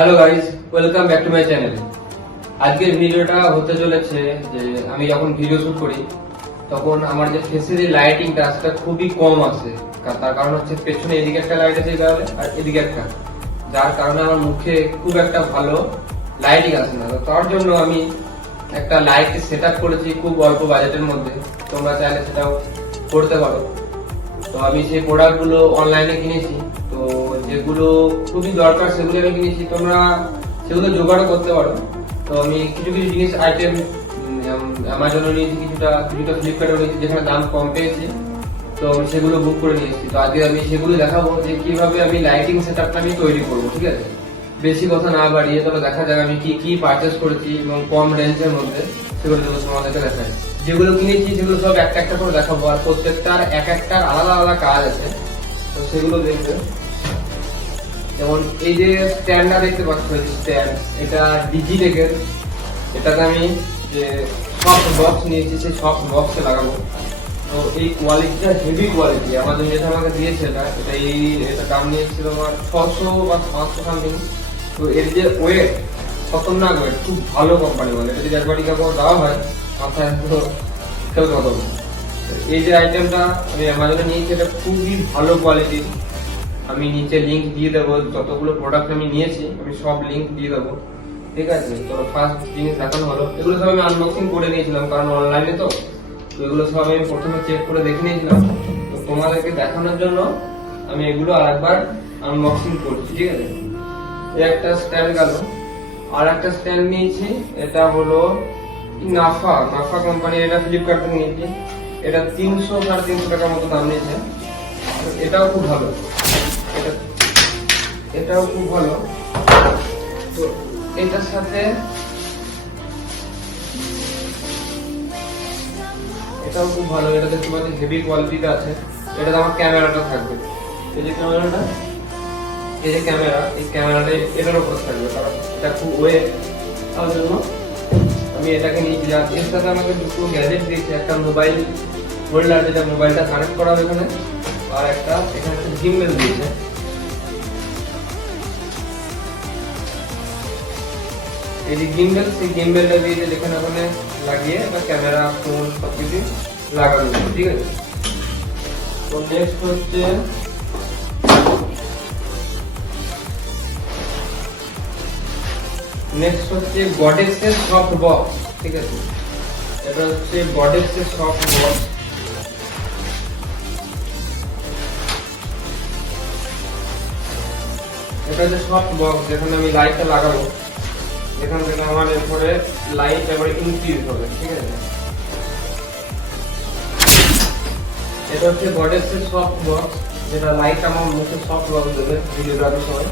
Hello guys, welcome back to my channel. আজকের ভিডিওটা হতে চলেছে যে আমি যখন ভিডিও শুট করি তখন আমার যে ফেসের লাইটিংটা সেটা খুবই কম আসে। তার কারণ হচ্ছে পেছনে এদিকে একটা লাইট আছে আর এদিকে একটা, যার কারণে আমার মুখে খুব একটা ভালো লাইটিং আসে না। তার জন্য আমি একটা লাইট সেট আপ করেছি খুব অল্প বাজেটের মধ্যে, তোমরা চাইলে সেটাও করতে পারো। তো আমি সেই প্রোডাক্টগুলো অনলাইনে কিনেছি, তো যেগুলো খুবই দরকার সেগুলো আমি কিনেছি, তোমরা সেগুলো জোগাড়ও করতে পারো। তো আমি কিছু কিছু জিনিস আইটেম অ্যামাজনে নিয়েছি, কিছুটা ফ্লিপকার্টে নিয়েছি যেখানে দাম কম পেয়েছি, তো আমি সেগুলো বুক করে নিয়েছি। তো আজকে আমি সেগুলো দেখাবো যে কিভাবে আমি লাইটিং সেটআপটা আমি তৈরি করবো। ঠিক আছে, বেশি কথা না বাড়িয়ে তাহলে দেখা যাক আমি কি কি পারচেস করেছি এবং কম রেঞ্জের মধ্যে সেগুলো তোমাদেরকে দেখাই। যেগুলো কিনেছি সেগুলো সব একটা একটা করে দেখাবো, আর প্রত্যেকটার এক একটার আলাদা আলাদা কাজ আছে, তো সেগুলো দেখবে। যেমন এই যে স্ট্যান্ডটা দেখতে পাচ্ছ, স্ট্যান্ড এটা ডিজিটেকের, এটাতে আমি যে সফট বক্স নিয়েছি সেই সফট বক্সে লাগাবো। তো এই কোয়ালিটিটা হেভি কোয়ালিটি, আমাজন যেটা আমাকে দিয়েছে এটা দাম নিয়েছিল আমার 600 বা 500 সামথিং। তো এর যে ওয়েট, খতরনাক ওয়েট, খুব ভালো কোম্পানি, মানে এটা যদি একবারই কাপড় দেওয়া হয় মাথায় তো কেউ কত। এই যে আইটেমটা আমি অ্যামাজনে নিয়েছি এটা খুবই ভালো কোয়ালিটির। আমি নিচে লিংক দিয়ে দেবো, যতগুলো প্রোডাক্ট আমি নিয়েছি আমি সব লিংক দিয়ে দেবো। ঠিক আছে, তো ফার্স্ট জিনিস দেখানো হলো, এগুলো সব আমি আনবক্সিং করে নিয়েছিলাম কারণ অনলাইনে তো এগুলো সব আমি প্রথমে চেক করে দেখে নিয়েছিলাম। তো তোমাদেরকে দেখানোর জন্য আমি এগুলো আরেকবার আনবক্সিং করছি। ঠিক আছে, এই একটা স্ট্যান্ড গেল, আর একটা স্ট্যান্ড নিয়েছি, এটা হলো নাফা কোম্পানির, এটা ফ্লিপকার্ট থেকে নিয়েছি। এটা 300-350 টাকার মতো দাম নিয়েছে। এটাও খুব ভালো, এটাও খুব ভালো। তো এটার সাথে এটাও খুব ভালো, এটা দেখতে পাচ্ছি হেভি কোয়ালিটিটা আছে। এটাতে আমার ক্যামেরাটা থাকবে, এই যে ক্যামেরাটা, এই যে ক্যামেরা, এই ক্যামেরাটা এটার উপর থাকবে কারণ এটা খুব ওয়েট, তার জন্য আমি এটাকে নিয়েছি। আর এর সাথে আমাকে দুটো গ্যাজেট দিয়েছে, একটা মোবাইল হোল্ডার যেটা মোবাইলটা কানেক্ট করা হবে এখানে, আর একটা এখানে একটা গিম্বেল দিয়েছে। এই যে গিম্বেল, সেই গিম্বেলটা দিয়েছে যেখানে ওখানে লাগিয়ে একটা ক্যামেরা, ফোন সবকিছু লাগানো। ঠিক আছে, তো নেক্সট হচ্ছে গডেক্সের সফট বক্স। ঠিক আছে, এটা হচ্ছে গডেক্সের সফট বক্স। এটা হচ্ছে সফট বক্স যেখানে আমি লাইটটা লাগাবো, এখান থেকে আমার এরপরে লাইট এবারে ইনক্রিজ হবে। ঠিক আছে, এটা হচ্ছে গডেক্সের সফট বক্স যেটা লাইট আমার মুখে সফট বক্স দেবে ভিডিওগ্রাফির সময়।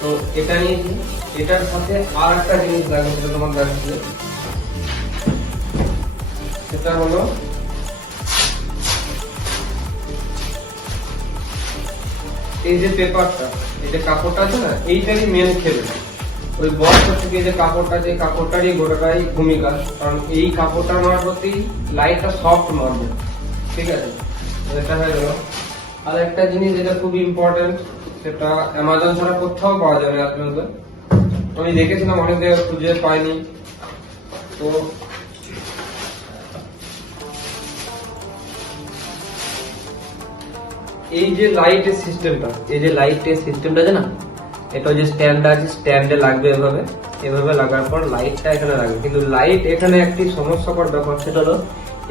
তো এটা নিয়েছি, এটার সাথে আর একটা জিনিস লাগবে সেটা তোমার দেখাচ্ছি, সেটা হলো এই যে পেপারটা, এই যে কাপড়টা আছে না, এইটারই মেন খেলে ওই বক্স থেকে যে কাপড়টা, যে কাপড়টারই গোটাটাই ভূমিকা, কারণ এই কাপড়টার মারফতেই লাইটটা সফট মারবে। ঠিক আছে, এটা হয়ে গেল। আর একটা জিনিস যেটা খুব ইম্পর্টেন্ট, সেটা অ্যামাজন ছাড়া কোথাও পাওয়া যাবে না পর্যন্ত, আমি দেখেছিলাম অনেক জায়গায় খুঁজে পাইনি। তো এই যে লাইটের সিস্টেমটা, এই যে লাইটের সিস্টেমটা আছে না, এটা যে স্ট্যান্ডটা আছে, স্ট্যান্ডে লাগবে এভাবে, এভাবে লাগার পর লাইটটা এখানে লাগবে। কিন্তু লাইট এখানে একটি সমস্যাকর ব্যাপার, সেটা হলো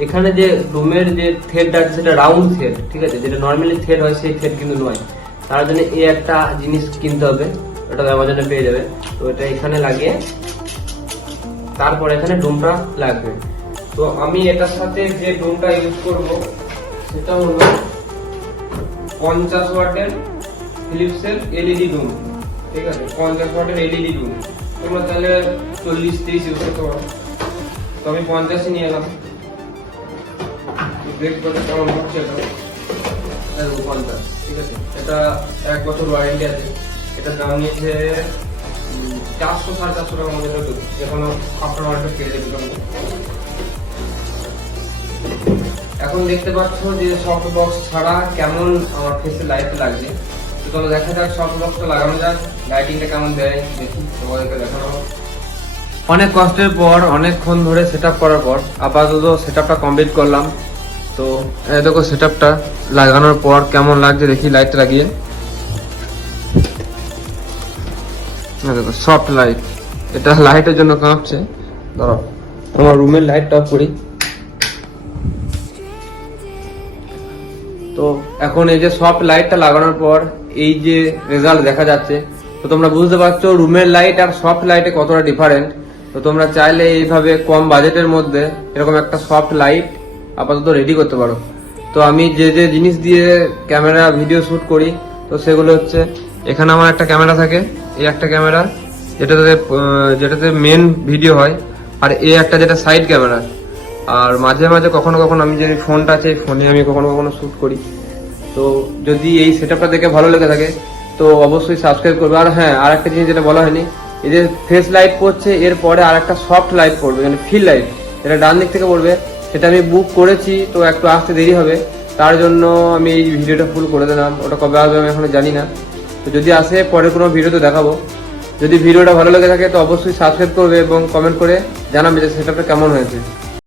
এখানে যে রুমের যে থ্রেডটা আছে সেটা রাউন্ড থ্রেড। ঠিক আছে, যেটা নর্মালি থ্রেড হয় সেই থ্রেড কিন্তু নয়, তার জন্য এই একটা জিনিস কিনতে হবে, ওটা অ্যামাজনে পেয়ে যাবে। তো এটা এখানে লাগিয়ে তারপর এখানে ডুমটা লাগবে। তো আমি এটার সাথে যে ডুমটা ইউজ করব সেটা হলো 50 ওয়াটের ফিলিপসের এলইডি ডুম। ঠিক আছে, 50 ওয়াটের এলইডি ডুম, তোমরা তাহলে 40-30 ইউজ করতে পারো। তো আমি 50 নিয়ে এলাম, দেখবো কেমন হচ্ছে এটা। 50, ঠিক আছে, এটা 1 বছর ওয়ারেন্টি আছে। এটার দাম নিয়েছে 400-450 টাকা মধ্যে, যেখানে আপনার মার্কেট পেয়ে যাবে। এখন দেখতে পাচ্ছ যে সফট বক্স ছাড়া কেমন আমার ফেসে লাইট লাগছে। তো চলো দেখা যাক সফট বক্সটা লাগানো যাক। লাইটিংটা কেমন দেয় দেখি তোমাদেরকে দেখানো। অনেক কষ্টের পর অনেকক্ষণ ধরে সেটআপ করার পর আপাতত সেটআপটা কমপ্লিট করলাম। তো এই দেখো সেটআপটা লাগানোর পর কেমন লাগছে দেখি লাইটটা লাগিয়ে। দেখো সফট লাইট, এটা লাইটের জন্য কাঁপছে। দাঁড়াও আমার রুমের লাইটটা অফ করি। তো এখন এই যে সফট লাইটটা লাগানোর পর এই যে রেজাল্ট দেখা যাচ্ছে, তো তোমরা বুঝতে পারছো রুমের লাইট আর সফট লাইটে কতটা ডিফারেন্ট। তো তোমরা চাইলে এইভাবে কম বাজেটের মধ্যে এরকম একটা সফট লাইট আপাতত রেডি করতে পারো। তো আমি যে যে জিনিস দিয়ে ক্যামেরা ভিডিও শুট করি, তো সেগুলো হচ্ছে এখানে আমার একটা ক্যামেরা থাকে, এই একটা ক্যামেরা যেটাতে মেন ভিডিও হয়, আর এই একটা যেটা সাইড ক্যামেরা। আর মাঝে মাঝে কখনো কখনো আমি যে ফোনটা আছে এই ফোনে আমি কখনো কখনো শুট করি। তো যদি এই সেটআপটা দেখে ভালো লেগে থাকে তো অবশ্যই সাবস্ক্রাইব করবে। আর হ্যাঁ, আর একটা জিনিস যেটা বলা হয়নি, এই যে ফেস লাইট পড়ছে এরপরে আর একটা সফট লাইট পড়বে, মানে ফিল লাইট, যেটা ডান দিক থেকে পড়বে, সেটা আমি বুক করেছি। তো একটু আসতে দেরি হবে, তার জন্য আমি এই ভিডিওটা ফুল করে দিলাম। ওটা কবে আসবে আমি এখনো জানি না। তো যদি আসে পরে কোনো ভিডিওতে দেখাবো। যদি ভিডিওটা ভালো লেগে থাকে তো অবশ্যই সাবস্ক্রাইব করবে এবং কমেন্ট করে জানাবে যে সেটআপটা কেমন হয়েছে।